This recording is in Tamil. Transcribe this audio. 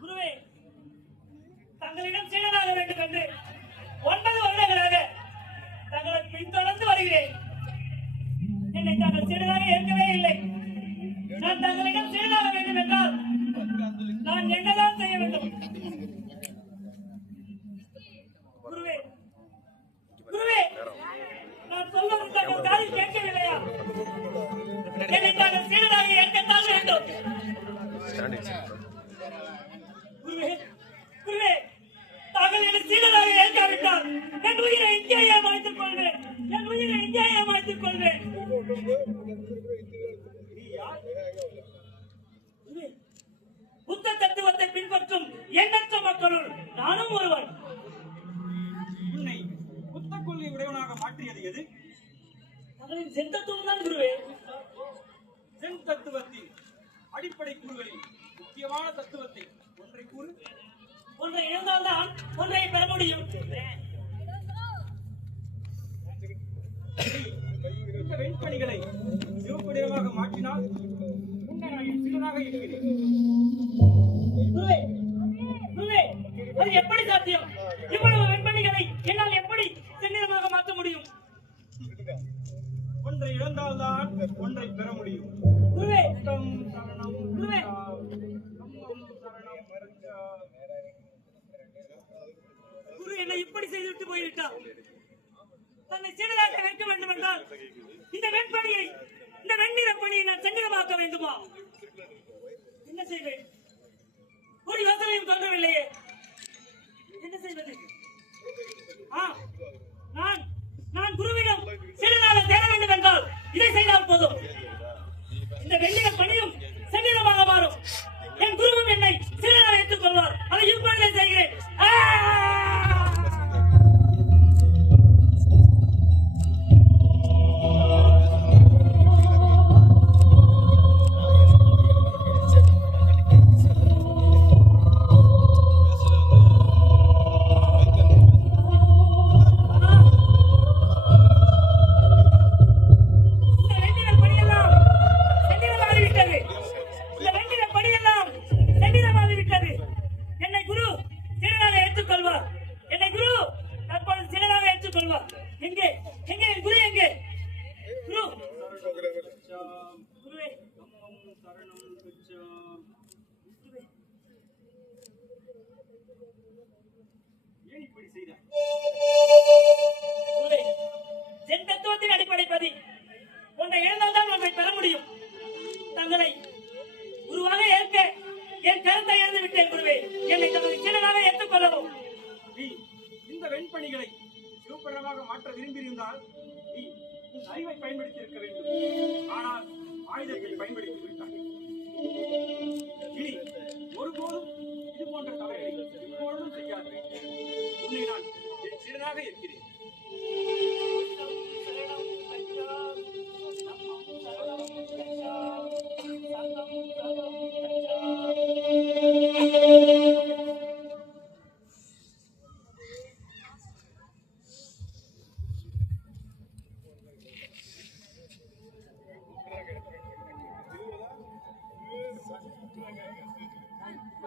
குருவே, தங்களிடம் சீடனாக வேண்டும் என்று 9 வருடங்களாக தங்களை பின்தொடர்ந்து வருகிறேன். என்னை தாங்கள் சீடனாக ஏற்கவே இல்லை. நான் தங்களிடம் சீடனாக வேண்டும் என்றால் நான் என்னதான் செய்ய வேண்டும்? குருவே, குருவே, நான் சொல்வது தங்கள் காதில் கேட்கவில்லையா? என்னை தாங்கள் சீடனாக ஏற்கத்தான் வேண்டும். குருவே, குருவே, தாங்கள் என்னை சீடனாக ஏற்காவிட்டால் என் உயிரை இங்கேயே மாய்த்துக் கொள்வேன். என் உயிரை இங்கேயே மாய்த்துக் கொள்வேன். புத்த தத்துவத்தை பின்பற்றும் எண்ணற்ற மக்களுள் நானும் ஒருவன். உன்னை புத்த கொள்கை உடையவனாக மாற்றியது எது? தங்களின் சென் தத்துவம் தான் குருவே. சென் தத்துவத்தின் அடிப்படை கூறுகளில் முக்கியமான தத்துவத்தை ஒன்றை கூறு. ஒன்றை இழந்தால்தான் ஒன்றை பெற முடியும். இந்த வெண்பணிகளை சிவப்புடையமாக மாற்றினால் உன்னை நான் சிலராக இருக்கிறேன். குருவே, குருவே, அது எப்படி சாத்தியம்? இவ்வளவு வெண்பணிகளை என்னால் எப்படி செந்நிறமாக மாற்ற முடியும்? ஒன்றை இழந்தால்தான் ஒன்றை பெற முடியும். குருவே, குருவே, குரு என்னை இப்படி செய்துவிட்டு போய்விட்டார். தன்னை சீடராக வைக்க வேண்டும் என்றால் இந்த வெண்பணியை, இந்த வெண்ணிற பணியை நான் செந்நிறமாக்க வேண்டுமா? என்ன செய்வேன்? ஒரு யோசனையும் தோன்றவில்லையே. என்ன செய்வது? நான் குருவிடம் சீடராக சேர வேண்டும் என்றால் இதை செய்தால் போதும். இந்த வெண்ணிற பணியும் செந்நிறமாக மாறும். என் குருவும் என்னை சீடராக ஏற்றுக் கொள்வார். அதை இப்பொழுதே செய்கிறேன். தத்துவத்தின் அடிப்படை பதி ஒன்றை இழந்தால்தான் ஒன்றை பெற முடியும். தங்களை குருவாக ஏற்க என் கருத்தை இழந்து விட்டேன். குருவே, என்னை தமது சீடனாக ஏற்றுக் கொள்ளவும். நீ இந்த வெண்பணிகளை சிவப்படமாக மாற்ற விரும்பியிருந்தால் நீ உன் அறிவை பயன்படுத்தி இருக்க வேண்டும். ஆனால் ஆயுதத்தை பயன்படுத்தி விட்டாய். இனி ஒருபோதும் இது போன்ற தவறை எப்பொழுதும் செய்யாது. உன்னை நான் என் சீடனாக இருக்கிறேன்.